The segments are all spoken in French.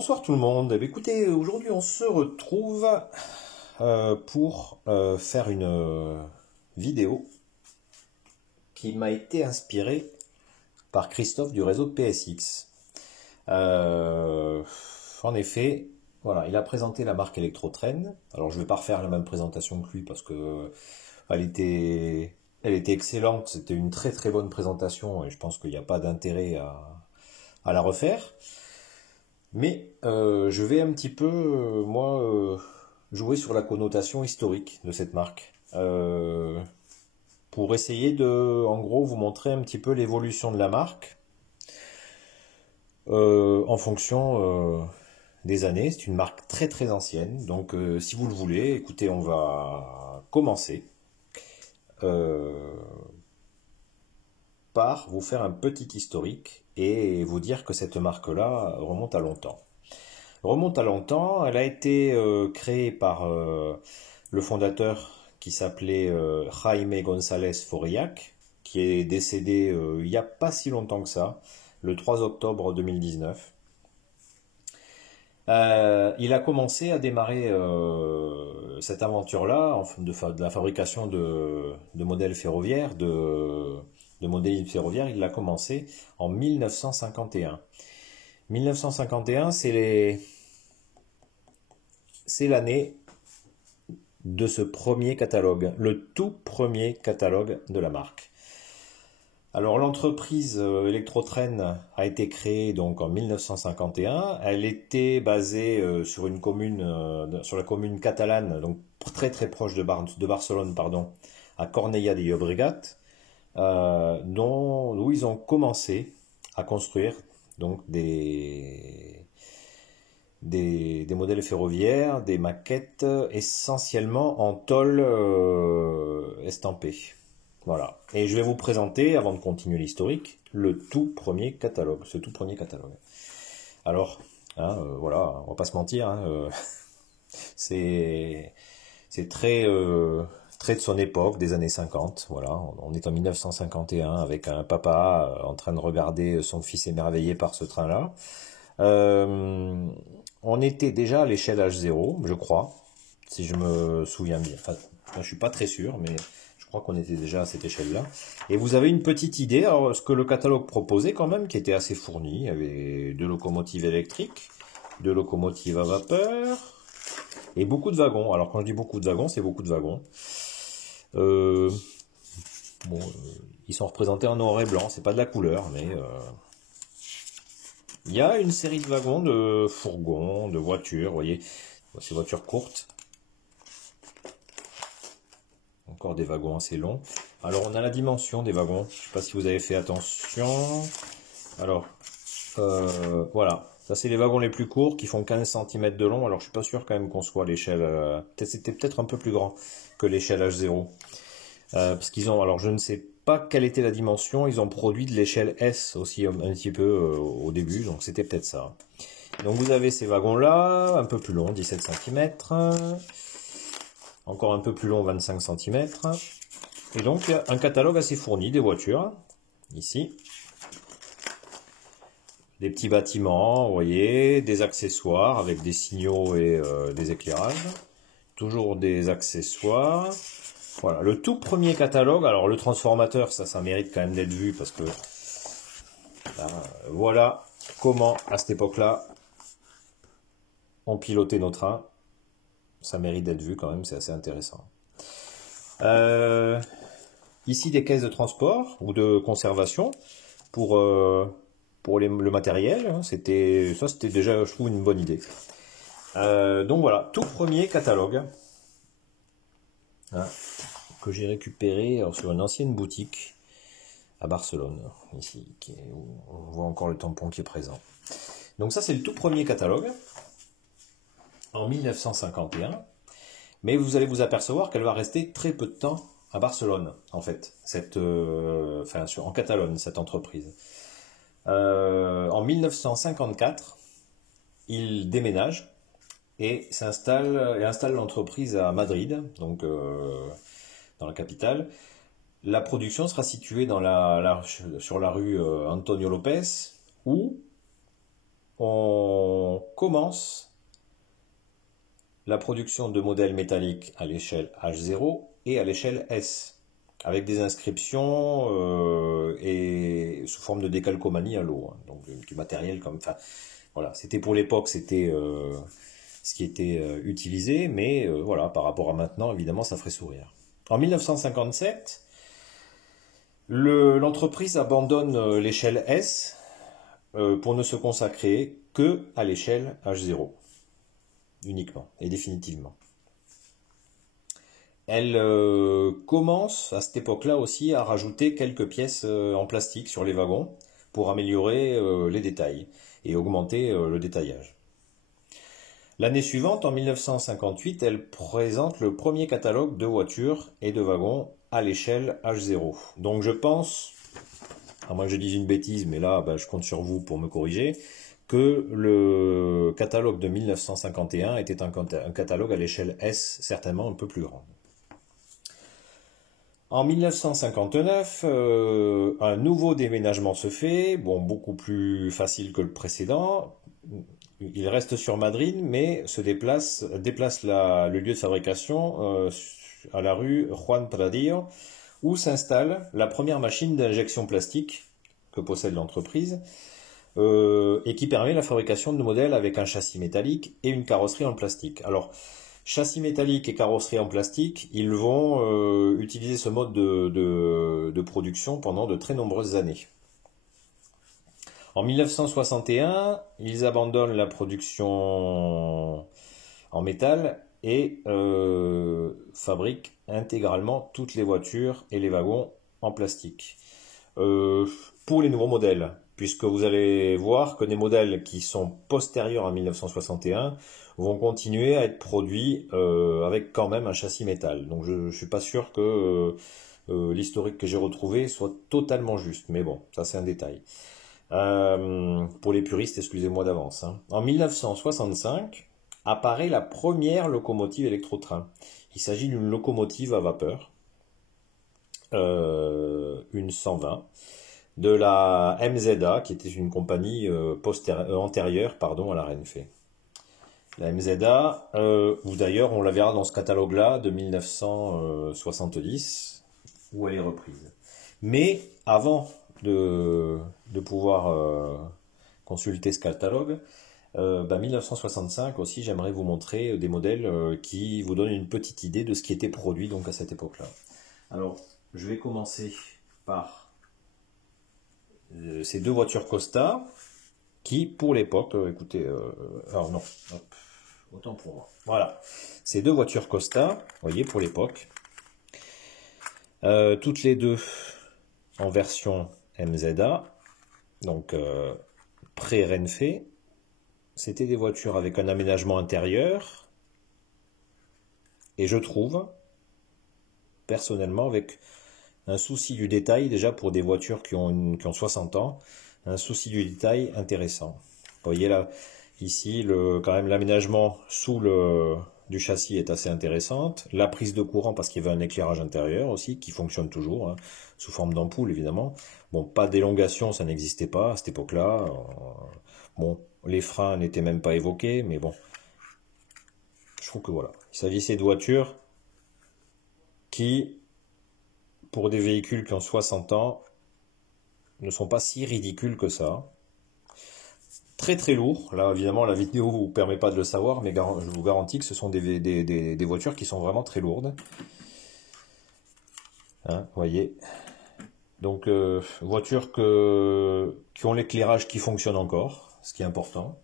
Bonsoir tout le monde. Eh bien, écoutez, aujourd'hui on se retrouve pour faire une vidéo qui m'a été inspirée par Christophe du réseau de PSX. En effet, voilà, il a présenté la marque Electrotrain. Alors je ne vais pas refaire la même présentation que lui parce que elle était excellente. C'était une très très bonne présentation et je pense qu'il n'y a pas d'intérêt à la refaire. Mais je vais un petit peu, jouer sur la connotation historique de cette marque. Pour essayer de, en gros, vous montrer un petit peu l'évolution de la marque en fonction des années. C'est une marque très très ancienne. Donc si vous le voulez, écoutez, on va commencer par vous faire un petit historique et vous dire que cette marque-là remonte à longtemps. Remonte à longtemps, elle a été créée par le fondateur qui s'appelait Jaime González Forillac, qui est décédé il n'y a pas si longtemps que ça, le 3 octobre 2019. Il a commencé à démarrer cette aventure-là de la fabrication de modèles ferroviaires, de modèles ferroviaires. Il l'a commencé en 1951. 1951, c'est l'année de ce premier catalogue, le tout premier catalogue de la marque. Alors l'entreprise Electrotrain a été créée donc en 1951. Elle était basée sur une commune, sur la commune catalane, donc très très proche de Barcelone, pardon, à Cornellà de Llobregat, où ils ont commencé à construire donc des modèles ferroviaires, des maquettes essentiellement en tôle estampée. Voilà. Et je vais vous présenter, avant de continuer l'historique, le tout premier catalogue, ce tout premier catalogue. Alors, voilà, on va pas se mentir, c'est très très de son époque, des années 50. Voilà, on est en 1951 avec un papa en train de regarder son fils émerveillé par ce train-là. On était déjà à l'échelle H0, je crois, si je me souviens bien. Enfin, je suis pas très sûr, mais je crois qu'on était déjà à cette échelle-là. Et vous avez une petite idée, alors, ce que le catalogue proposait quand même, qui était assez fourni. Il y avait 2 locomotives électriques, 2 locomotives à vapeur, et beaucoup de wagons. Alors quand je dis beaucoup de wagons, c'est beaucoup de wagons. Ils sont représentés en noir et blanc, c'est pas de la couleur, mais... Il y a une série de wagons, de fourgons, de voitures, vous voyez, ces voitures courtes. Encore des wagons assez longs. Alors on a la dimension des wagons, je ne sais pas si vous avez fait attention. Alors, voilà, ça c'est les wagons les plus courts qui font 15 cm de long. Alors je suis pas sûr quand même qu'on soit à l'échelle, c'était peut-être un peu plus grand que l'échelle H0. Parce qu'ils ont, alors je ne sais pas quelle était la dimension, ils ont produit de l'échelle S aussi un petit peu au début, donc c'était peut-être ça. Donc vous avez ces wagons-là, un peu plus long, 17 cm, encore un peu plus long, 25 cm, et donc il y a un catalogue assez fourni des voitures, ici. Des petits bâtiments, vous voyez, des accessoires avec des signaux et des éclairages, toujours des accessoires. Voilà, le tout premier catalogue. Alors le transformateur, ça mérite quand même d'être vu parce que voilà comment à cette époque-là on pilotait nos trains. Ça mérite d'être vu quand même, c'est assez intéressant. Ici des caisses de transport ou de conservation pour le matériel. C'était déjà, je trouve, une bonne idée. Donc voilà, tout premier catalogue. Que j'ai récupéré sur une ancienne boutique à Barcelone, ici, où on voit encore le tampon qui est présent. Donc ça c'est le tout premier catalogue, en 1951, mais vous allez vous apercevoir qu'elle va rester très peu de temps à Barcelone, en fait, en Catalogne, cette entreprise. En 1954, il déménage et installe l'entreprise à Madrid, donc dans la capitale. La production sera située sur la rue Antonio López, où on commence la production de modèles métalliques à l'échelle H0 et à l'échelle S, avec des inscriptions et sous forme de décalcomanie à l'eau, hein, donc du matériel comme, enfin, voilà, c'était pour l'époque, c'était ce qui était utilisé, mais voilà, par rapport à maintenant, évidemment, ça ferait sourire. En 1957, l'entreprise abandonne l'échelle S pour ne se consacrer que à l'échelle H0, uniquement et définitivement. Elle commence à cette époque-là aussi à rajouter quelques pièces en plastique sur les wagons pour améliorer les détails et augmenter le détaillage. L'année suivante, en 1958, elle présente le premier catalogue de voitures et de wagons à l'échelle H0. Donc je pense, à moins que je dise une bêtise, mais là je compte sur vous pour me corriger, que le catalogue de 1951 était un catalogue à l'échelle S, certainement un peu plus grand. En 1959, un nouveau déménagement se fait, bon, beaucoup plus facile que le précédent. Il reste sur Madrid, mais déplace le lieu de fabrication à la rue Juan Pradillo, où s'installe la première machine d'injection plastique que possède l'entreprise, et qui permet la fabrication de modèles avec un châssis métallique et une carrosserie en plastique. Alors, châssis métallique et carrosserie en plastique, ils vont utiliser ce mode de production pendant de très nombreuses années. En 1961, ils abandonnent la production en métal et fabriquent intégralement toutes les voitures et les wagons en plastique. Pour les nouveaux modèles, puisque vous allez voir que des modèles qui sont postérieurs à 1961 vont continuer à être produits avec quand même un châssis métal. Donc je ne suis pas sûr que l'historique que j'ai retrouvé soit totalement juste, mais bon, ça c'est un détail. Pour les puristes, excusez-moi d'avance. Hein. En 1965, apparaît la première locomotive électro-train. Il s'agit d'une locomotive à vapeur, une 120, de la MZA, qui était une compagnie antérieure à la Renfe. La MZA, ou d'ailleurs on la verra dans ce catalogue-là de 1970, où elle est reprise. Mais avant de pouvoir consulter ce catalogue, 1965 aussi, j'aimerais vous montrer des modèles qui vous donnent une petite idée de ce qui était produit donc à cette époque-là. Alors, je vais commencer par ces deux voitures Costa qui, pour l'époque, écoutez, alors non, hop, autant pour moi. Voilà, ces deux voitures Costa, vous voyez, pour l'époque, toutes les deux en version MZA, donc pré-Renfe. C'était des voitures avec un aménagement intérieur, et je trouve, personnellement, avec un souci du détail, déjà pour des voitures qui ont 60 ans, un souci du détail intéressant. Vous voyez là, ici, quand même l'aménagement du châssis est assez intéressante. La prise de courant, parce qu'il y avait un éclairage intérieur aussi, qui fonctionne toujours, hein, sous forme d'ampoule évidemment. Bon, pas d'élongation, ça n'existait pas à cette époque-là. Bon, les freins n'étaient même pas évoqués, mais bon. Je trouve que voilà. Il s'agissait de voitures qui, pour des véhicules qui ont 60 ans, ne sont pas si ridicules que ça. Très très lourd. Là, évidemment, la vidéo ne vous permet pas de le savoir, mais je vous garantis que ce sont des voitures qui sont vraiment très lourdes. Hein, vous voyez. Donc, voitures qui ont l'éclairage qui fonctionne encore, ce qui est important.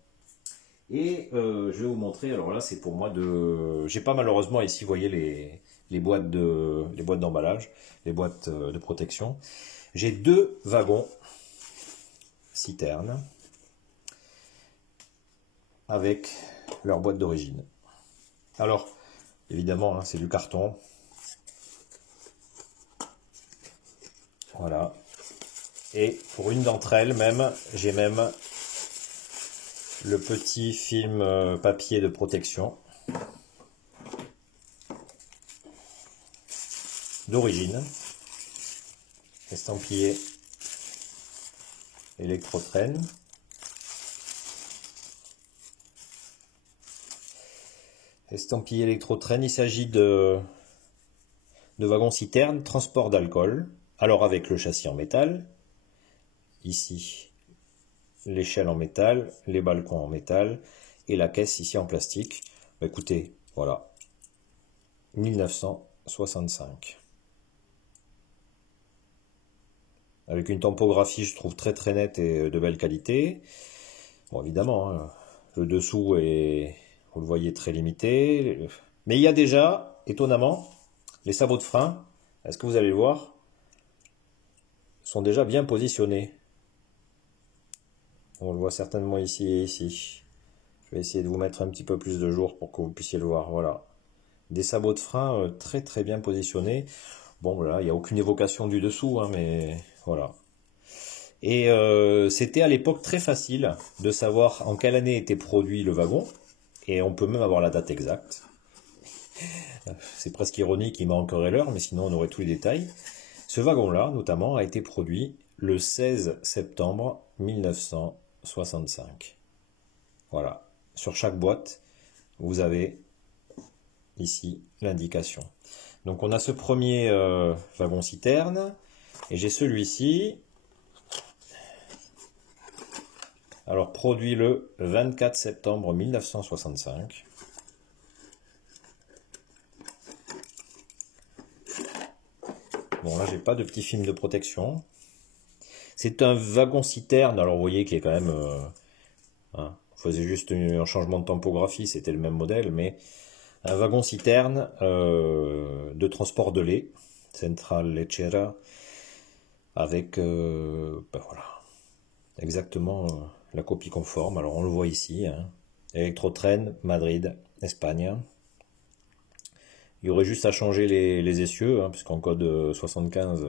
Et je vais vous montrer, alors là, c'est pour moi j'ai pas malheureusement ici, vous voyez, les boîtes d'emballage, les boîtes de protection. J'ai deux wagons citernes avec leur boîte d'origine. Alors, évidemment, hein, c'est du carton. Voilà. Et pour une d'entre elles, j'ai même le petit film papier de protection d'origine, estampillé Electro-Train. Estampillé Électro-Train, il s'agit de wagons-citernes, transport d'alcool. Alors avec le châssis en métal, ici l'échelle en métal, les balcons en métal et la caisse ici en plastique. Bah, écoutez, voilà, 1965. Avec une typographie, je trouve très très nette et de belle qualité. Bon, évidemment, hein, le dessous est, vous le voyez, très limité. Mais il y a déjà, étonnamment, les sabots de frein, est-ce que vous allez le voir, sont déjà bien positionnés. On le voit certainement ici et ici. Je vais essayer de vous mettre un petit peu plus de jour pour que vous puissiez le voir. Voilà. Des sabots de frein très très bien positionnés. Bon, voilà, il n'y a aucune évocation du dessous, hein, mais voilà. Et c'était à l'époque très facile de savoir en quelle année était produit le wagon. Et on peut même avoir la date exacte. C'est presque ironique, il manquerait l'heure, mais sinon on aurait tous les détails. Ce wagon-là, notamment, a été produit le 16 septembre 1965. Voilà. Sur chaque boîte, vous avez ici l'indication. Donc on a ce premier wagon citerne, et j'ai celui-ci. Alors produit le 24 septembre 1965. Bon, là j'ai pas de petit film de protection. C'est un wagon citerne, alors vous voyez qu'il est quand même... hein, on faisait juste un changement de typographie, c'était le même modèle, mais un wagon citerne de transport de lait, Central Lechera, avec ben voilà, exactement la copie conforme. Alors on le voit ici, hein, Électro-Train, Madrid, Espagne. Il y aurait juste à changer les essieux, hein, puisqu'en code 75,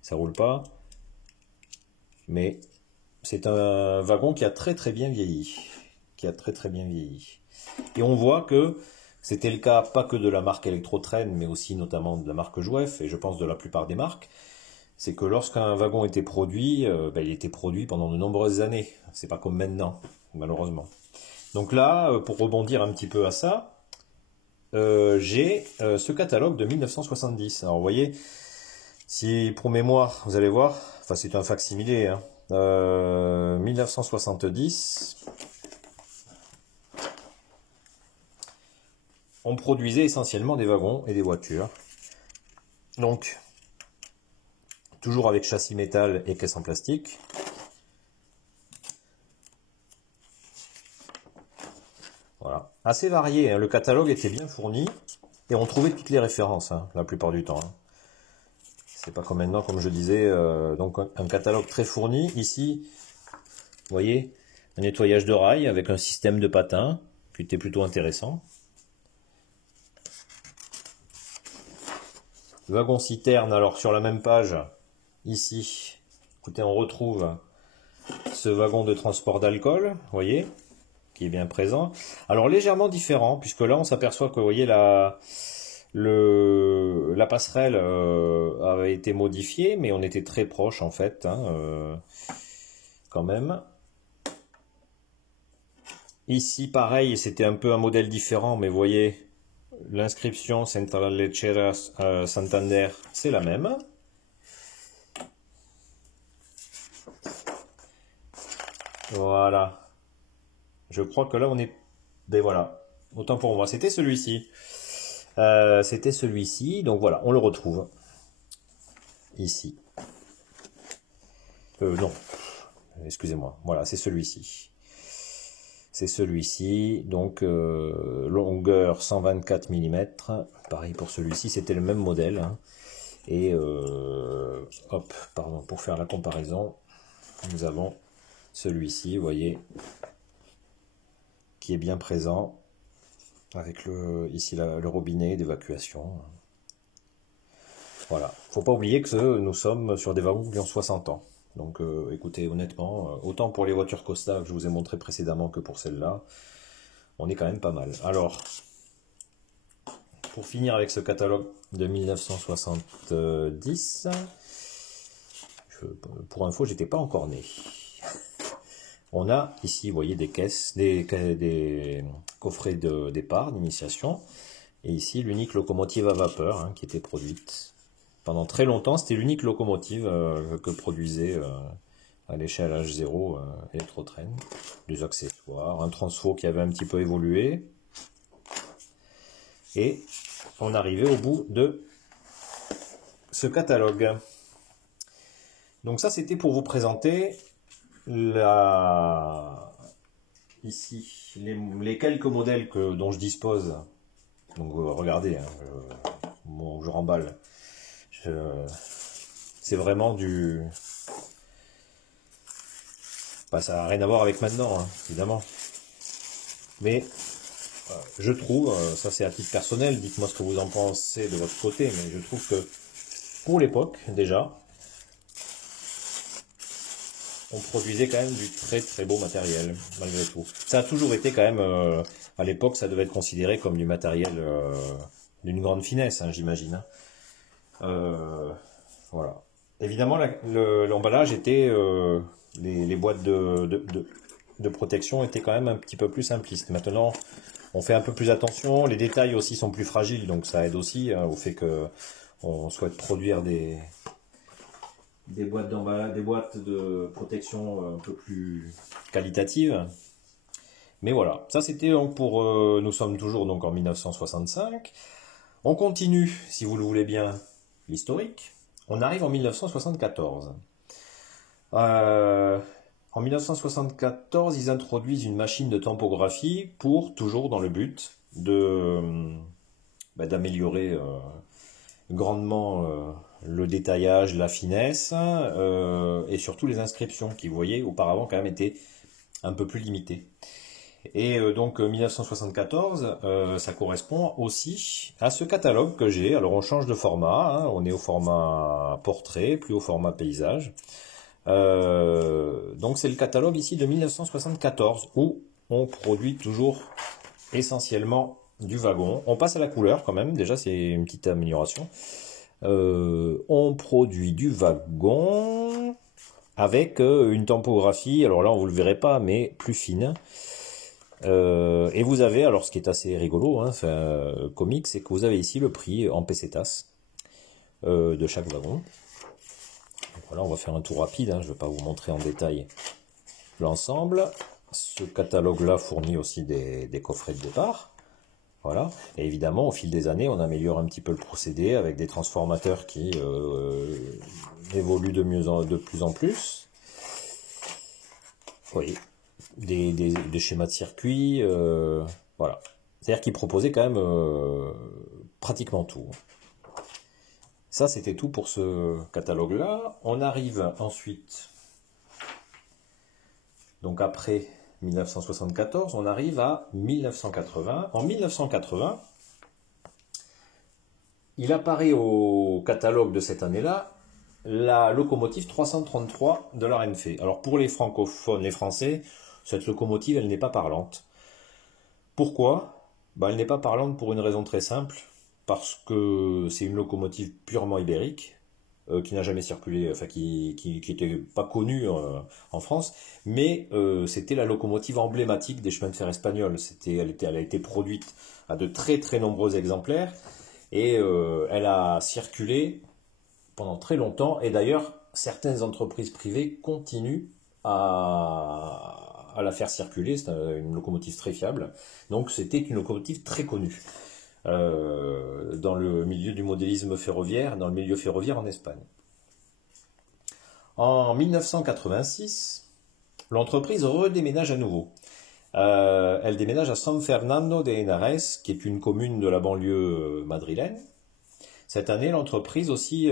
ça roule pas. Mais c'est un wagon qui a très très bien vieilli. Et on voit que c'était le cas pas que de la marque Électro-Train, mais aussi notamment de la marque Jouef, et je pense de la plupart des marques. C'est que lorsqu'un wagon était produit, ben, il était produit pendant de nombreuses années. C'est pas comme maintenant, malheureusement. Donc là, pour rebondir un petit peu à ça, j'ai ce catalogue de 1970. Alors vous voyez, si pour mémoire, vous allez voir, enfin c'est un fac-similé, hein, 1970, on produisait essentiellement des wagons et des voitures. Donc, toujours avec châssis métal et caisse en plastique. Voilà, assez varié, hein. Le catalogue était bien fourni et on trouvait toutes les références, hein, la plupart du temps, hein. C'est pas comme maintenant, comme je disais, donc un catalogue très fourni. Ici, vous voyez, un nettoyage de rails avec un système de patins qui était plutôt intéressant. Wagon citerne, alors sur la même page, ici, écoutez, on retrouve ce wagon de transport d'alcool, vous voyez, qui est bien présent. Alors légèrement différent, puisque là on s'aperçoit que, vous voyez, la passerelle avait été modifiée, mais on était très proche en fait, hein, quand même. Ici pareil, c'était un peu un modèle différent, mais vous voyez, l'inscription Central Lechera Santander, c'est la même. Voilà. Je crois que là on est... Ben voilà, autant pour moi, c'était celui-ci. Donc voilà, on le retrouve ici. Non, excusez-moi, voilà, c'est celui-ci. C'est celui-ci, donc longueur 124 mm. Pareil pour celui-ci, c'était le même modèle, hein. Et hop, pardon, pour faire la comparaison, nous avons celui-ci, vous voyez, qui est bien présent, avec ici le robinet d'évacuation. Voilà, faut pas oublier que nous sommes sur des wagons qui ont 60 ans. Donc écoutez, honnêtement, autant pour les voitures Costa que je vous ai montré précédemment que pour celle-là, on est quand même pas mal. Alors, pour finir avec ce catalogue de 1970, pour info, j'étais pas encore né. On a ici, vous voyez, des caisses, des coffrets de départ, d'initiation. Et ici, l'unique locomotive à vapeur qui était produite. Pendant très longtemps, c'était l'unique locomotive que produisait à l'échelle H0 Electrotrain. Des accessoires, un transfo qui avait un petit peu évolué. Et on arrivait au bout de ce catalogue. Donc ça, c'était pour vous présenter ici les quelques modèles dont je dispose. Donc regardez, je remballe. C'est vraiment du... Bah, ça n'a rien à voir avec maintenant, évidemment. Mais je trouve, ça c'est à titre personnel, dites-moi ce que vous en pensez de votre côté, mais je trouve que pour l'époque, déjà, on produisait quand même du très très beau matériel, malgré tout. Ça a toujours été quand même, à l'époque, ça devait être considéré comme du matériel d'une grande finesse, j'imagine. Voilà. Évidemment, l'emballage était, les boîtes de protection étaient quand même un petit peu plus simplistes. Maintenant, on fait un peu plus attention, les détails aussi sont plus fragiles, donc ça aide aussi au fait que on souhaite produire des boîtes d'emballage, des boîtes de protection un peu plus qualitatives. Mais voilà, ça c'était donc pour... nous sommes toujours donc en 1965. On continue, si vous le voulez bien, l'historique. On arrive en 1974. En 1974, ils introduisent une machine de tampographie toujours dans le but d'améliorer grandement le détaillage, la finesse et surtout les inscriptions qui, vous voyez, auparavant quand même étaient un peu plus limitées. Et donc 1974, ça correspond aussi à ce catalogue que j'ai. Alors on change de format, on est au format portrait, plus au format paysage. Donc c'est le catalogue ici de 1974 où on produit toujours essentiellement du wagon. On passe à la couleur quand même, déjà c'est une petite amélioration. On produit du wagon avec une tampographie, alors là on vous le verrez pas, mais plus fine. Et vous avez, alors ce qui est assez rigolo, comique, c'est que vous avez ici le prix en pesetas de chaque wagon. Donc voilà, on va faire un tour rapide, je ne vais pas vous montrer en détail l'ensemble. Ce catalogue-là fournit aussi des coffrets de départ. Voilà. Et évidemment, au fil des années, on améliore un petit peu le procédé avec des transformateurs qui évoluent de plus en plus. Vous voyez, des schémas de circuit, voilà. C'est-à-dire qu'ils proposaient quand même pratiquement tout. Ça, c'était tout pour ce catalogue-là. On arrive ensuite, donc après 1974, on arrive à 1980. En 1980, il apparaît au catalogue de cette année-là la locomotive 333 de la Renfe. Alors pour les francophones, les Français, cette locomotive, elle n'est pas parlante. Pourquoi ? Elle n'est pas parlante pour une raison très simple, parce que c'est une locomotive purement ibérique, qui n'a jamais circulé, enfin qui n'était pas connue en France, mais c'était la locomotive emblématique des chemins de fer espagnols. Elle a été produite à de très très nombreux exemplaires, et elle a circulé pendant très longtemps, et d'ailleurs certaines entreprises privées continuent à la faire circuler. C'est une locomotive très fiable, donc c'était une locomotive très connue dans le milieu du modélisme ferroviaire, dans le milieu ferroviaire en Espagne. En 1986, l'entreprise redéménage à nouveau. Elle déménage à San Fernando de Henares, qui est une commune de la banlieue madrilène. Cette année, l'entreprise aussi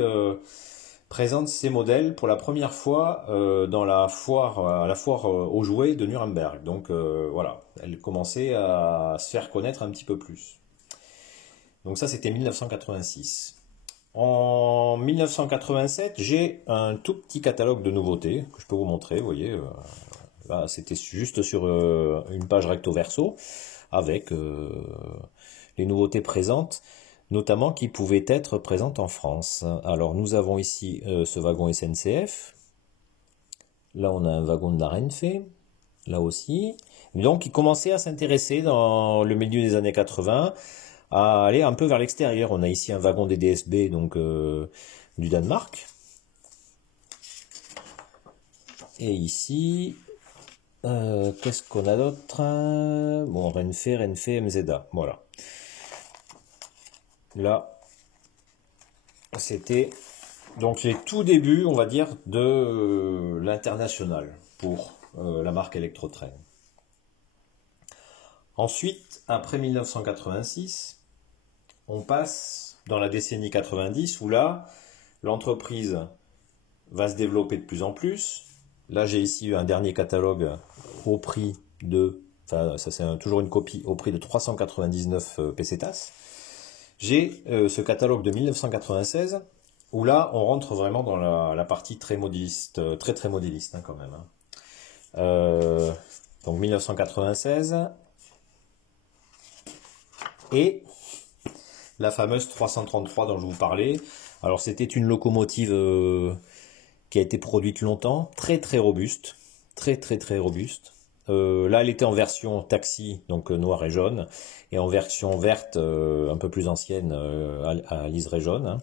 présente ses modèles pour la première fois à la foire aux jouets de Nuremberg. Donc voilà, elle commençait à se faire connaître un petit peu plus. Donc ça, c'était 1986. En 1987, j'ai un tout petit catalogue de nouveautés que je peux vous montrer. Vous voyez, là, c'était juste sur une page recto verso avec les nouveautés présentes, notamment qui pouvaient être présentes en France. Alors nous avons ici ce wagon SNCF. Là, on a un wagon de la Renfe. là aussi. Donc, il commençait à s'intéresser dans le milieu des années 80 à aller un peu vers l'extérieur. On a ici un wagon des DSB, donc du Danemark. Et ici, qu'est-ce qu'on a d'autre? Bon, Renfe, MZA, voilà. Là, c'était donc les tout débuts, on va dire, de l'international pour la marque Electro-Train. Ensuite, après 1986, on passe dans la décennie 90 où là, l'entreprise va se développer de plus en plus. Là, j'ai ici un dernier catalogue au prix de, enfin, ça c'est toujours une copie, au prix de 399 pesetas. J'ai ce catalogue de 1996 où là, on rentre vraiment dans la partie très modéliste, très modéliste hein, quand même. Hein. Donc 1996 et la fameuse 333 dont je vous parlais. Alors c'était une locomotive qui a été produite longtemps, très robuste, très robuste. Là, elle était en version taxi, donc noir et jaune, et en version verte, un peu plus ancienne, à liseré jaune.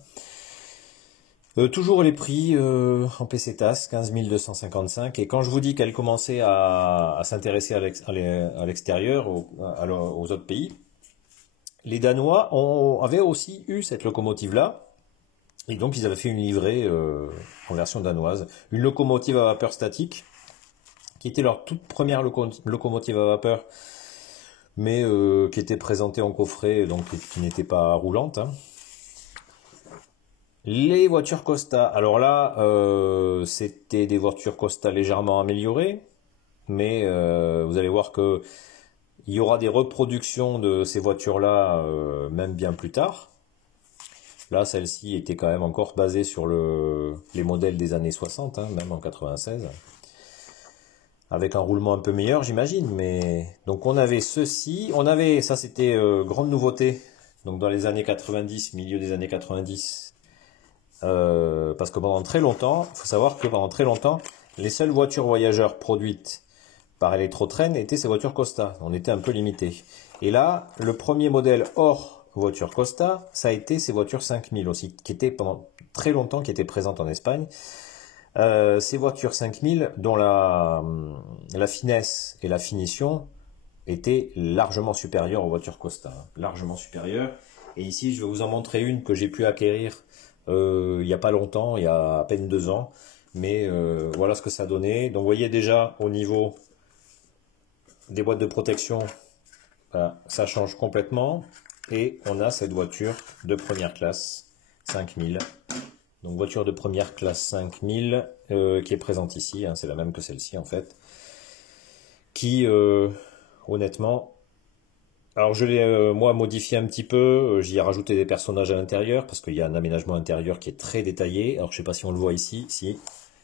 Hein. Toujours les prix en pesetas, 15 255. Et quand je vous dis qu'elle commençait à s'intéresser à l'extérieur, aux autres pays, les Danois avaient aussi eu cette locomotive-là. Et donc, ils avaient fait une livrée en version danoise. Une locomotive à vapeur statique, qui était leur toute première locomotive à vapeur, mais qui était présentée en coffret, donc qui n'était pas roulante. Hein. Les voitures Costa. Alors là, c'était des voitures Costa légèrement améliorées, mais vous allez voir que il y aura des reproductions de ces voitures-là, même bien plus tard. Là, celle-ci était quand même encore basée sur les modèles des années 60, hein, même en 96. Avec un roulement un peu meilleur, j'imagine. Mais donc on avait ceci, ça c'était grande nouveauté. Donc dans les années 90, milieu des années 90, parce que pendant très longtemps, il faut savoir que pendant très longtemps, les seules voitures voyageurs produites par Electro-Train étaient ces voitures Costa. On était un peu limité. Et là, le premier modèle hors voiture Costa, ça a été ces voitures 5000 aussi, qui étaient pendant très longtemps qui étaient présentes en Espagne. Ces voitures 5000 dont la finesse et la finition étaient largement supérieures aux voitures Costa, hein, largement supérieures. Et ici, je vais vous en montrer une que j'ai pu acquérir il n'y a pas longtemps, il y a à peine 2 ans. Mais voilà ce que ça donnait. Donc vous voyez déjà au niveau des boîtes de protection, voilà, ça change complètement. Et on a cette voiture de première classe 5000. Donc voiture de première classe 5000 qui est présente ici. Hein, c'est la même que celle-ci en fait. Qui honnêtement... Alors je l'ai moi modifié un petit peu. J'y ai rajouté des personnages à l'intérieur parce qu'il y a un aménagement intérieur qui est très détaillé. Alors je sais pas si on le voit ici. Si.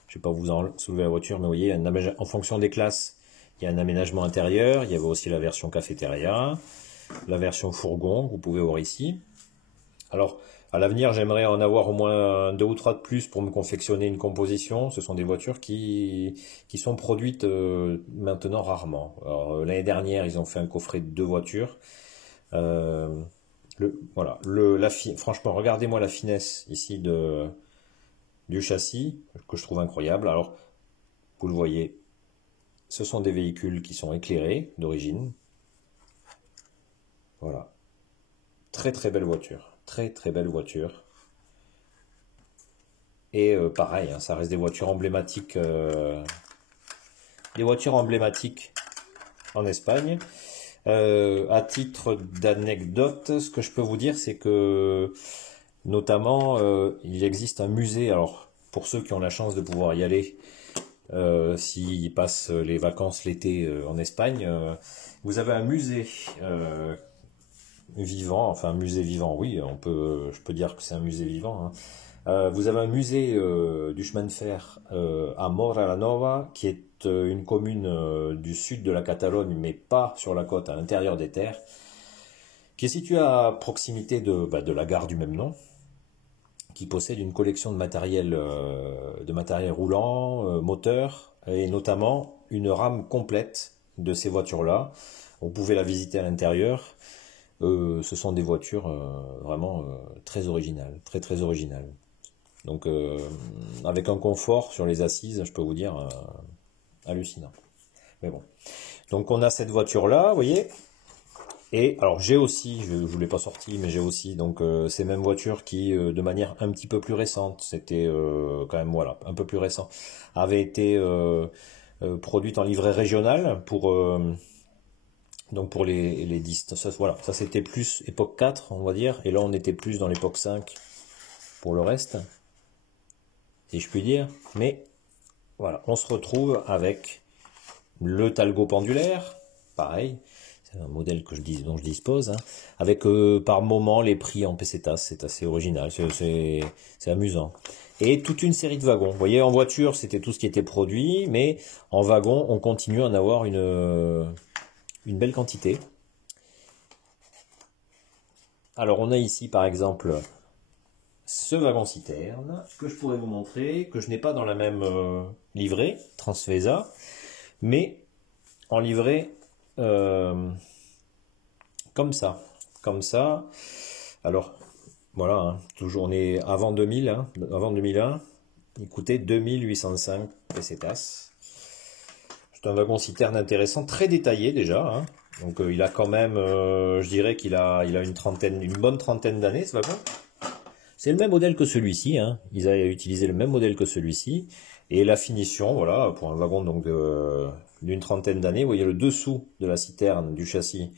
Je vais pas vous en soulever la voiture, mais vous voyez, en fonction des classes, il y a un aménagement intérieur. Il y avait aussi la version cafétéria, la version fourgon, que vous pouvez voir ici. Alors, à l'avenir, j'aimerais en avoir au moins 2 ou 3 de plus pour me confectionner une composition. Ce sont des voitures qui sont produites maintenant rarement. L'année dernière, ils ont fait un coffret de 2 voitures. Voilà, franchement, regardez-moi la finesse ici du châssis, que je trouve incroyable. Alors, vous le voyez, ce sont des véhicules qui sont éclairés d'origine. Voilà. Très belle voiture. Très belle voiture. Et pareil, hein, ça reste des voitures emblématiques. Des voitures emblématiques en Espagne. À titre d'anecdote, ce que je peux vous dire, c'est que notamment, il existe un musée. Alors, pour ceux qui ont la chance de pouvoir y aller, s'ils passent les vacances l'été en Espagne, vous avez un musée vivant, enfin un musée vivant, oui, je peux dire que c'est un musée vivant. Hein. Vous avez un musée du chemin de fer à Móra la Nova, qui est une commune du sud de la Catalogne, mais pas sur la côte, à l'intérieur des terres, qui est située à proximité de la gare du même nom, qui possède une collection de matériel roulant, moteur, et notamment une rame complète de ces voitures-là. On pouvait la visiter à l'intérieur. Ce sont des voitures vraiment très originales, très très originales. Donc avec un confort sur les assises, je peux vous dire, hallucinant. Mais bon. Donc on a cette voiture-là, vous voyez. Et alors j'ai aussi, je ne vous l'ai pas sorti, mais j'ai aussi donc ces mêmes voitures qui, de manière un petit peu plus récente, c'était quand même voilà, un peu plus récent, avaient été produites en livret régional donc pour les distances. Voilà, ça c'était plus époque 4, on va dire, et là on était plus dans l'époque 5 pour le reste, si je puis dire. Mais voilà, on se retrouve avec le talgo pendulaire, pareil. C'est un modèle dont je dispose, hein, avec par moment les prix en pesetas, c'est assez original, c'est amusant. Et toute une série de wagons. Vous voyez, en voiture, c'était tout ce qui était produit, mais en wagon, on continue à en avoir une belle quantité. Alors, on a ici, par exemple, ce wagon citerne, que je pourrais vous montrer, que je n'ai pas dans la même livrée, Transfesa, mais en livrée comme ça. Alors, voilà, hein, toujours, on est avant 2000, hein, avant 2001, il coûtait 2805 pesetas. C'est un wagon citerne intéressant, très détaillé déjà, hein. Donc il a quand même, je dirais qu'il a une bonne trentaine d'années ce wagon. C'est le même modèle que celui-ci, hein. Ils avaient utilisé le même modèle que celui-ci. Et la finition, voilà, pour un wagon donc d'une trentaine d'années, vous voyez le dessous de la citerne du châssis,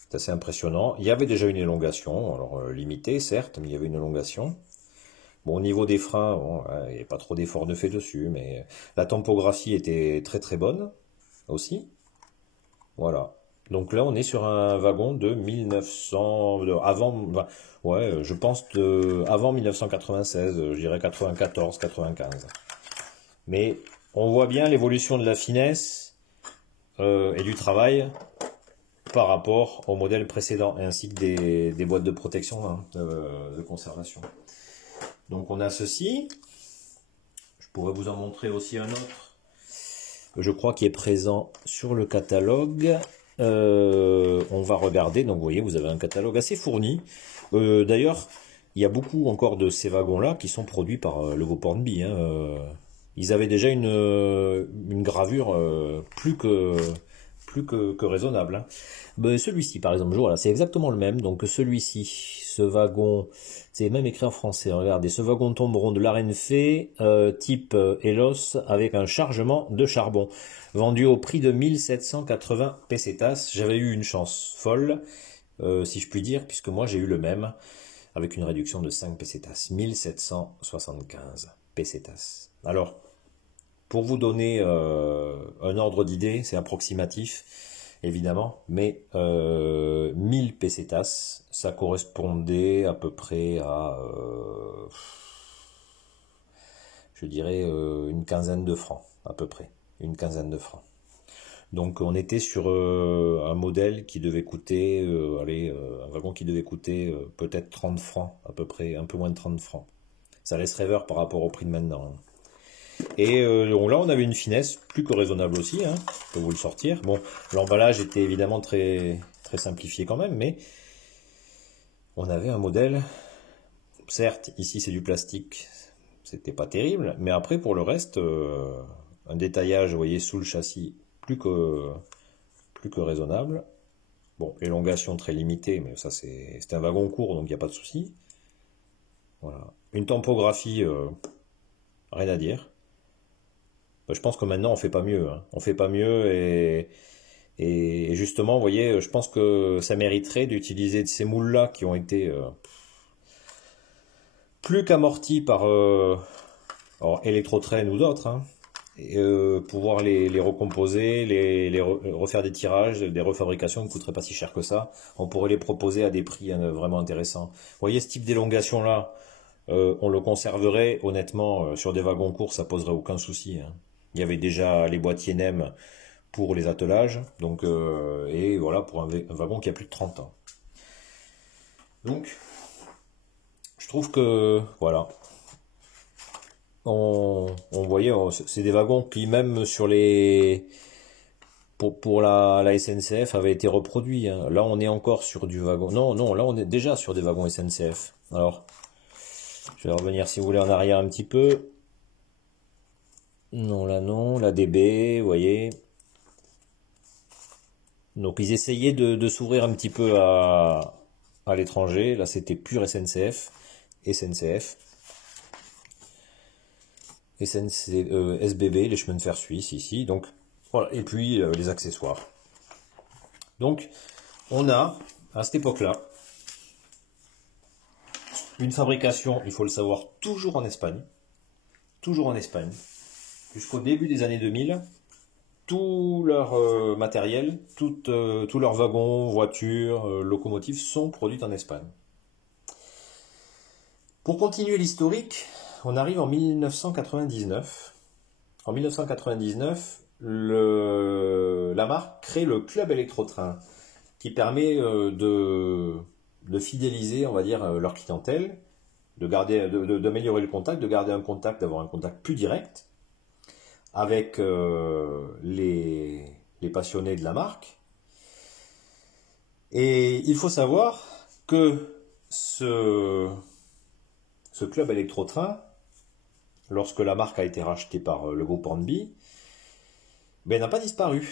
c'est assez impressionnant. Il y avait déjà une élongation, alors limitée certes, mais il y avait une élongation. Bon, au niveau des freins, bon, il n'y avait pas trop d'efforts de fait dessus, mais la topographie était très très bonne aussi. Voilà. Donc là, on est sur un wagon de 1900, avant, ouais, je pense avant 1996, je dirais 94, 95. Mais on voit bien l'évolution de la finesse et du travail par rapport au modèle précédent, ainsi que des boîtes de protection, hein, de conservation. Donc on a ceci. Je pourrais vous en montrer aussi un autre. Je crois qu'il est présent sur le catalogue. On va regarder. Donc vous voyez, vous avez un catalogue assez fourni. D'ailleurs, il y a beaucoup encore de ces wagons-là qui sont produits par le groupe Hornby, hein. Ils avaient déjà une gravure plus que raisonnable, hein. Ben, celui-ci, par exemple, voilà, c'est exactement le même. Donc celui-ci, ce wagon, c'est même écrit en français. Regardez, ce wagon tomberon de l'Arenfe, type Elos, avec un chargement de charbon, vendu au prix de 1780 pesetas. J'avais eu une chance folle, si je puis dire, puisque moi j'ai eu le même, avec une réduction de 5 pesetas, 1775 pesetas. Alors, pour vous donner un ordre d'idée, c'est approximatif, évidemment, mais 1000 pesetas, ça correspondait à peu près à, je dirais, une quinzaine de francs, à peu près, une quinzaine de francs. Donc on était sur un modèle qui devait coûter, un wagon qui devait coûter peut-être 30 francs, à peu près, un peu moins de 30 francs. Ça laisse rêveur par rapport au prix de maintenant, hein. Et donc là, on avait une finesse plus que raisonnable aussi, hein. Je peux vous le sortir. Bon, l'emballage était évidemment très, très simplifié quand même, mais on avait un modèle. Certes, ici c'est du plastique, c'était pas terrible, mais après pour le reste, un détaillage, vous voyez, sous le châssis plus que raisonnable. Bon, l'élongation très limitée, mais ça c'est un wagon court, donc il n'y a pas de souci. Voilà. Une topographie, rien à dire. Je pense que maintenant on fait pas mieux, hein. On fait pas mieux et justement, vous voyez, je pense que ça mériterait d'utiliser ces moules-là qui ont été plus qu'amortis par Electrotrain ou d'autres, hein, et pouvoir les recomposer, refaire des tirages, des refabrications ne coûteraient pas si cher que ça. On pourrait les proposer à des prix vraiment intéressants. Vous voyez, ce type d'élongation-là, on le conserverait, honnêtement, sur des wagons courts, ça poserait aucun souci, hein. Il y avait déjà les boîtiers NEM pour les attelages, donc, et voilà, pour un wagon qui a plus de 30 ans. Donc, je trouve que, voilà, on voyait, c'est des wagons qui, même sur les pour la SNCF avait été reproduit, hein. Là, on est encore sur du wagon. Non, non, là, on est déjà sur des wagons SNCF. Alors, je vais revenir, si vous voulez, en arrière un petit peu. Non, là, non. La DB, vous voyez. Donc, ils essayaient de s'ouvrir un petit peu à l'étranger. Là, c'était pur SNCF. SNCF. SBB, les chemins de fer suisses, ici. Donc, voilà. Et puis, les accessoires. Donc, on a, à cette époque-là, une fabrication, il faut le savoir, toujours en Espagne. Toujours en Espagne. Jusqu'au début des années 2000, tout leur matériel, tous leurs wagons, voitures, locomotives sont produits en Espagne. Pour continuer l'historique, on arrive en 1999. En 1999, la marque crée le Club Électrotrain, qui permet de fidéliser, on va dire, leur clientèle, d'améliorer le contact, de garder un contact, d'avoir un contact plus direct avec les passionnés de la marque. Et il faut savoir que ce club électrotrain, lorsque la marque a été rachetée par le groupe Hornby, ben, n'a pas disparu.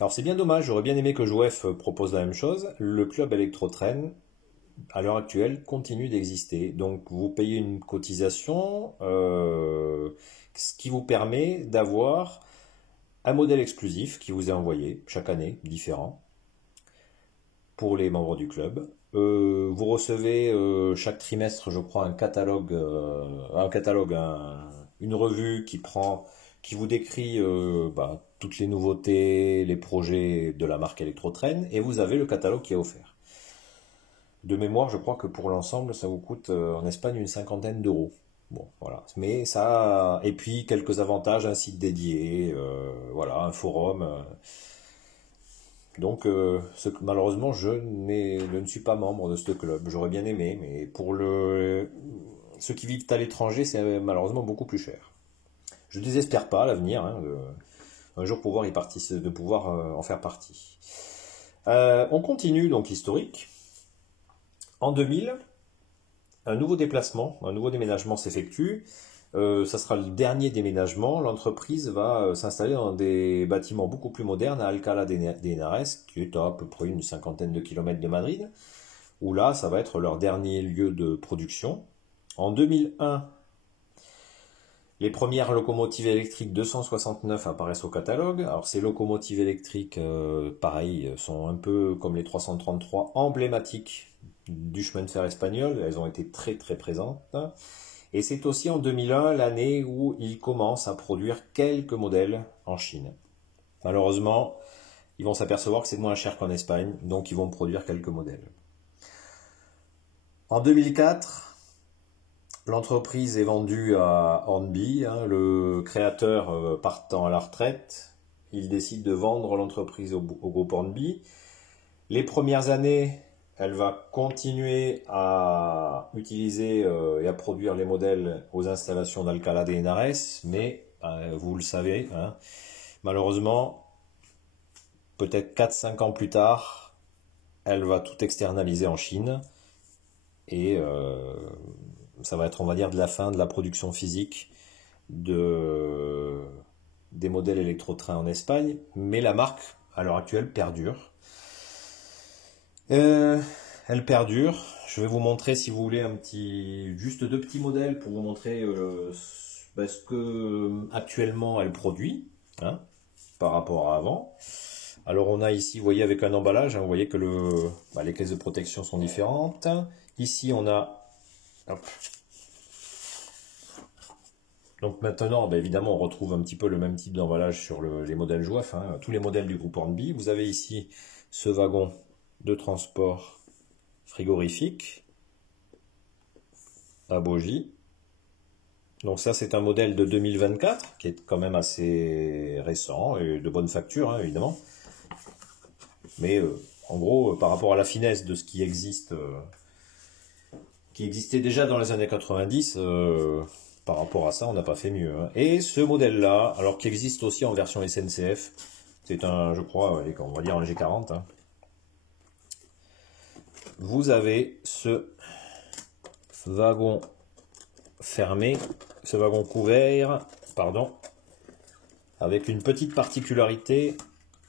Alors c'est bien dommage, j'aurais bien aimé que JOEF propose la même chose. Le club électrotrain, à l'heure actuelle, continue d'exister. Donc vous payez une cotisation, ce qui vous permet d'avoir un modèle exclusif qui vous est envoyé chaque année, différent, pour les membres du club. Vous recevez chaque trimestre, je crois, un catalogue, une revue qui vous décrit toutes les nouveautés, les projets de la marque Electrotrain, et vous avez le catalogue qui est offert. De mémoire, je crois que pour l'ensemble, ça vous coûte en Espagne une 50aine d'euros. Bon, voilà. Mais ça, et puis quelques avantages, un site dédié, voilà, un forum. Donc, malheureusement, je ne suis pas membre de ce club. J'aurais bien aimé, mais pour ceux qui vivent à l'étranger, c'est malheureusement beaucoup plus cher. Je ne désespère pas à l'avenir, hein, un jour pouvoir de pouvoir en faire partie. On continue donc l'historique. En 2000, un nouveau déménagement s'effectue. Ça sera le dernier déménagement. L'entreprise va s'installer dans des bâtiments beaucoup plus modernes à Alcalá de Henares, qui est à peu près une 50aine de kilomètres de Madrid, où là, ça va être leur dernier lieu de production. En 2001, les premières locomotives électriques 269 apparaissent au catalogue. Alors ces locomotives électriques, pareil, sont un peu comme les 333 emblématiques du chemin de fer espagnol. Elles ont été très très présentes. Et c'est aussi en 2001 l'année où ils commencent à produire quelques modèles en Chine. Malheureusement, ils vont s'apercevoir que c'est moins cher qu'en Espagne, donc ils vont produire quelques modèles. En 2004, l'entreprise est vendue à Hornby, hein, le créateur partant à la retraite. Il décide de vendre l'entreprise au groupe Hornby. Les premières années, elle va continuer à utiliser et à produire les modèles aux installations d'Alcalá de Henares, mais vous le savez, hein, malheureusement, peut-être 4-5 ans plus tard, elle va tout externaliser en Chine et ça va être, on va dire, de la fin de la production physique des modèles électrotrains en Espagne, mais la marque, à l'heure actuelle, perdure. Elle perdure. Je vais vous montrer, si vous voulez, juste deux petits modèles pour vous montrer ce que actuellement elle produit, hein, par rapport à avant. Alors on a ici, vous voyez, avec un emballage, hein, vous voyez que les caisses de protection sont différentes. Ici on a, hop. Donc maintenant, évidemment, on retrouve un petit peu le même type d'emballage sur les modèles JOEF, hein, tous les modèles du groupe Hornby. Vous avez ici ce wagon de transport frigorifique à bogie. Donc ça, c'est un modèle de 2024 qui est quand même assez récent et de bonne facture, hein, évidemment. Mais en gros, par rapport à la finesse de ce qui existait déjà dans les années 90, par rapport à ça, on n'a pas fait mieux, hein. Et ce modèle-là, alors qui existe aussi en version SNCF, C'est un, je crois, on va dire un G40. Hein. Vous avez ce wagon fermé, ce wagon couvert, pardon, avec une petite particularité,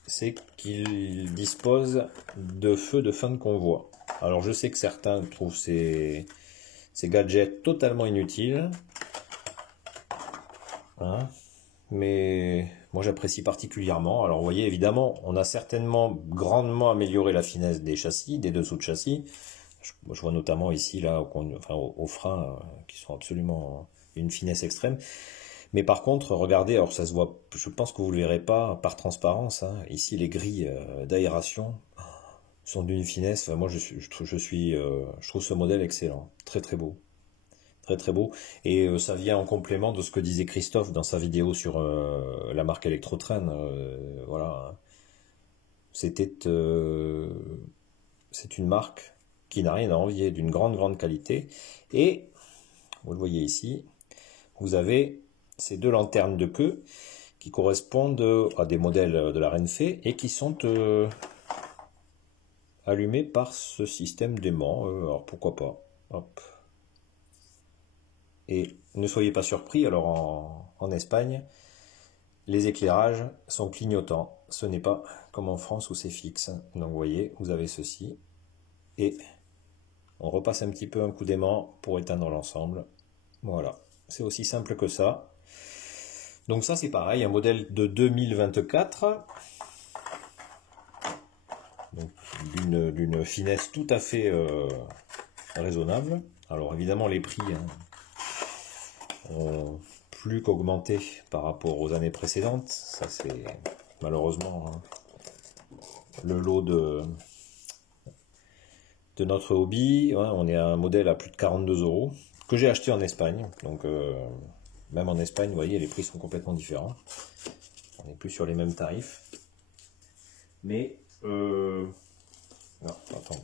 c'est qu'il dispose de feux de fin de convoi. Alors je sais que certains trouvent ces gadgets totalement inutiles, hein, mais moi j'apprécie particulièrement. Alors vous voyez, évidemment, on a certainement grandement amélioré la finesse des châssis, des dessous de châssis. Je vois notamment ici, là, aux freins, qui sont absolument une finesse extrême. Mais par contre, regardez, alors ça se voit, je pense que vous ne le verrez pas par transparence. Hein. Ici, les grilles d'aération sont d'une finesse. Enfin, moi, je trouve ce modèle excellent, très très beau, très très beau. Et ça vient en complément de ce que disait Christophe dans sa vidéo sur la marque Electrotrain. Voilà, c'est une marque qui n'a rien à envier, d'une grande qualité. Et vous le voyez ici, vous avez ces deux lanternes de queue qui correspondent à des modèles de la Renfe et qui sont allumés par ce système d'aimant. Alors pourquoi pas. Hop. Et ne soyez pas surpris, alors en Espagne, les éclairages sont clignotants. Ce n'est pas comme en France où c'est fixe. Donc vous voyez, vous avez ceci. Et on repasse un petit peu un coup d'aimant pour éteindre l'ensemble. Voilà, c'est aussi simple que ça. Donc ça c'est pareil, un modèle de 2024, d'une finesse tout à fait raisonnable. Alors évidemment les prix ont plus qu'augmenté par rapport aux années précédentes. Ça c'est malheureusement le lot de notre hobby. Ouais, on est à un modèle à plus de 42 € que j'ai acheté en Espagne. Donc même en Espagne, vous voyez, les prix sont complètement différents. On n'est plus sur les mêmes tarifs. Mais, non, attends,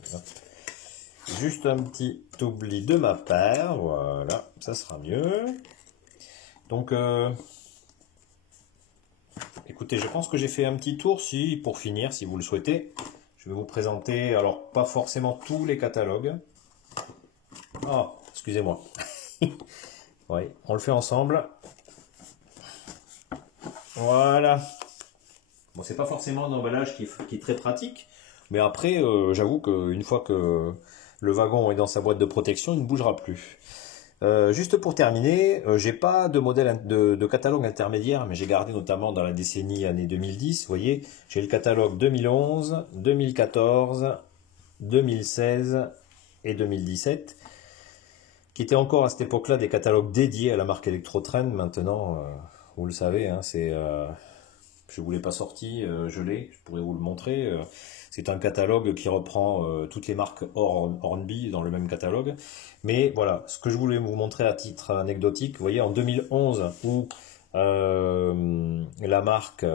juste un petit oubli de ma part. Voilà, ça sera mieux. Donc, écoutez, je pense que j'ai fait un petit tour. Pour finir, si vous le souhaitez, je vais vous présenter, alors pas forcément tous les catalogues. Ah, excusez-moi. Oui, on le fait ensemble. Voilà. Bon, c'est pas forcément un emballage qui est très pratique, mais après, j'avoue qu'une fois que le wagon est dans sa boîte de protection, il ne bougera plus. Juste pour terminer, j'ai pas de modèle de catalogue intermédiaire, mais j'ai gardé notamment dans la décennie année 2010. Vous voyez, j'ai le catalogue 2011, 2014, 2016 et 2017. Qui étaient encore à cette époque-là des catalogues dédiés à la marque Electrotrain. Maintenant, vous le savez, hein, je ne vous l'ai pas sorti, je pourrais vous le montrer. C'est un catalogue qui reprend toutes les marques Hornby dans le même catalogue. Mais voilà, ce que je voulais vous montrer à titre anecdotique, vous voyez, en 2011, où la marque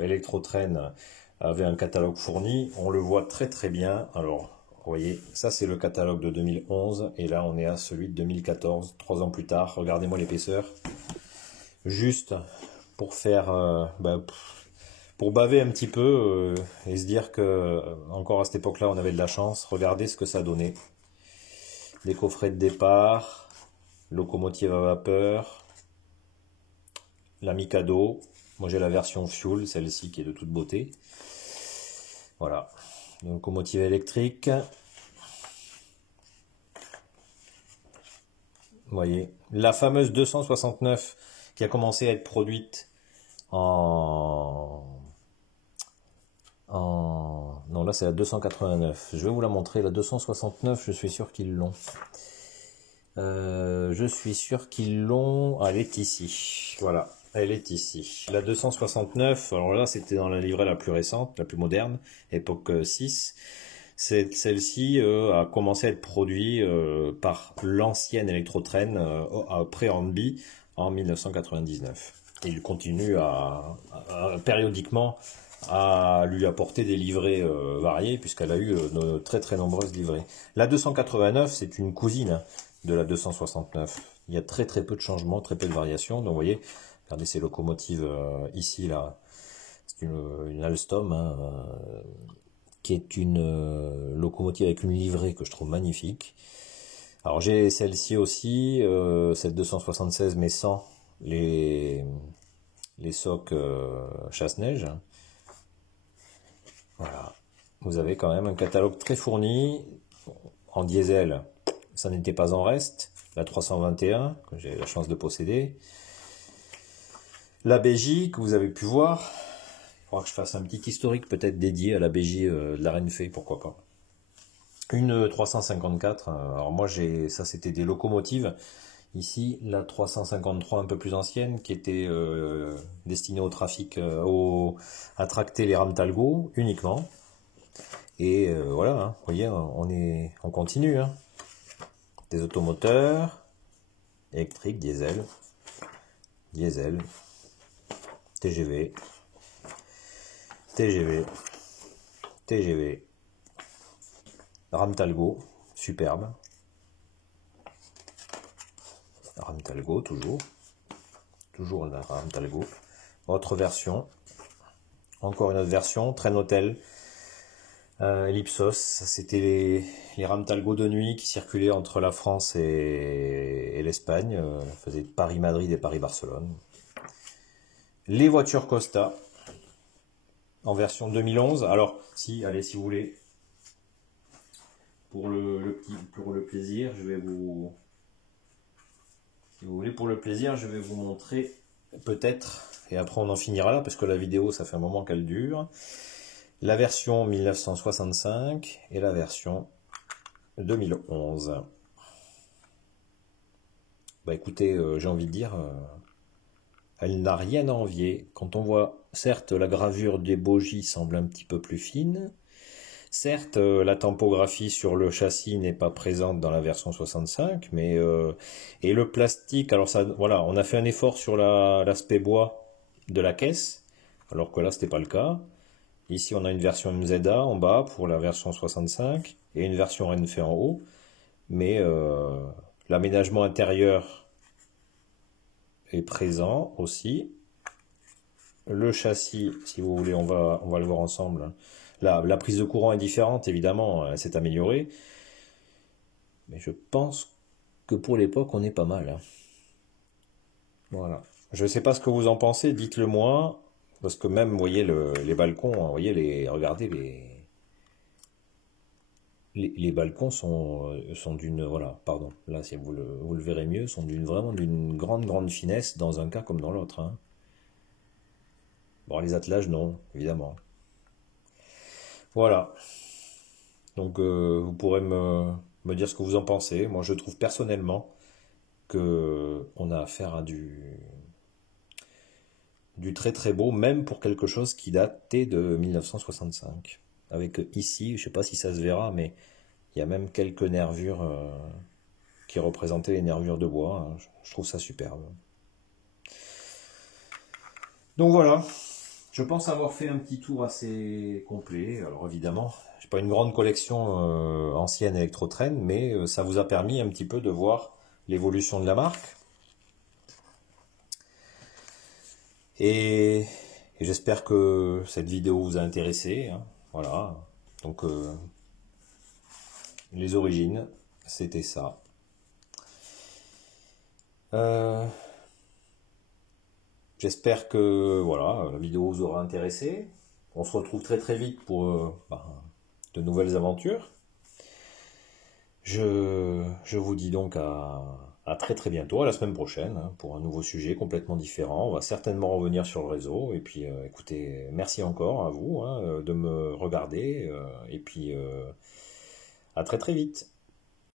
Electrotrain avait un catalogue fourni, on le voit très très bien. Alors, vous voyez, ça c'est le catalogue de 2011 et là on est à celui de 2014, 3 ans plus tard. Regardez-moi l'épaisseur. Juste pour faire, pour baver un petit peu et se dire que encore à cette époque-là on avait de la chance. Regardez ce que ça donnait. Les coffrets de départ, locomotive à vapeur, la Mikado. Moi j'ai la version fuel, celle-ci qui est de toute beauté. Voilà. Locomotive électrique. Vous voyez, la fameuse 269 qui a commencé à être produite non, là c'est la 289. Je vais vous la montrer. La 269, je suis sûr qu'ils l'ont. Elle est ici. Voilà, elle est ici. La 269, alors là c'était dans la livrée la plus récente, la plus moderne, époque 6. Celle-ci a commencé à être produite par l'ancienne Electrotrain après Hornby en 1999. Et il continue périodiquement à lui apporter des livrées variées puisqu'elle a eu de très très nombreuses livrées. La 289, c'est une cousine de la 269. Il y a très très peu de changements, très peu de variations. Donc vous voyez, regardez ces locomotives ici là. C'est une Alstom, hein, qui est une locomotive avec une livrée que je trouve magnifique. Alors j'ai celle-ci aussi, cette 276 mais sans les socs chasse-neige. Voilà. Vous avez quand même un catalogue très fourni. En diesel, ça n'était pas en reste. La 321, que j'ai la chance de posséder. La BJ, que vous avez pu voir. Il faudra que je fasse un petit historique peut-être dédié à la BJ de la Renfe, pourquoi pas. Une 354, alors moi ça c'était des locomotives. Ici, la 353 un peu plus ancienne, qui était destinée au trafic, à tracter les rames Talgo uniquement. Et voilà, hein, vous voyez, on continue. Hein. Des automoteurs, électriques, diesel, TGV, rame Talgo, superbe. Rame Talgo, toujours la rame Talgo. Autre version, encore une autre version, train hôtel, Ellipsos. C'était les rames Talgo de nuit qui circulaient entre la France et l'Espagne, faisaient Paris-Madrid et Paris-Barcelone. Les voitures Costa, en version 2011. Alors, allez, si vous voulez, pour le plaisir, je vais vous... Si vous voulez, pour le plaisir, je vais vous montrer peut-être, et après on en finira là, parce que la vidéo, ça fait un moment qu'elle dure, la version 1965 et la version 2011. Bah écoutez, j'ai envie de dire, elle n'a rien à envier. Quand on voit, certes, la gravure des bogies semble un petit peu plus fine, certes, la tampographie sur le châssis n'est pas présente dans la version 65, mais et le plastique, alors ça, voilà, on a fait un effort sur l'aspect bois de la caisse, alors que là, c'était pas le cas. Ici, on a une version MZA en bas pour la version 65 et une version Renfe en haut, mais l'aménagement intérieur est présent aussi. Le châssis, si vous voulez, on va le voir ensemble. La prise de courant est différente, évidemment, elle s'est améliorée. Mais je pense que pour l'époque, on est pas mal. Hein. Voilà. Je ne sais pas ce que vous en pensez, dites-le moi. Parce que même, vous voyez, les balcons, hein, vous voyez, regardez, les balcons sont d'une, voilà, pardon, là, si vous le verrez mieux, sont vraiment d'une grande finesse dans un cas comme dans l'autre. Hein. Bon, les attelages, non, évidemment. Voilà. Donc vous pourrez me dire ce que vous en pensez. Moi je trouve personnellement que on a affaire à du très beau, même pour quelque chose qui datait de 1965. Avec ici, je sais pas si ça se verra, mais il y a même quelques nervures qui représentaient les nervures de bois. Hein. Je trouve ça superbe. Donc voilà. Je pense avoir fait un petit tour assez complet. Alors évidemment, j'ai pas une grande collection ancienne électro-train, mais ça vous a permis un petit peu de voir l'évolution de la marque. Et j'espère que cette vidéo vous a intéressé. Hein. Voilà. Donc les origines, c'était ça. J'espère que voilà, la vidéo vous aura intéressé. On se retrouve très vite pour de nouvelles aventures. Je vous dis donc à très bientôt, à la semaine prochaine, hein, pour un nouveau sujet complètement différent. On va certainement revenir sur le réseau. Et puis écoutez, merci encore à vous hein, de me regarder. Et puis à très vite.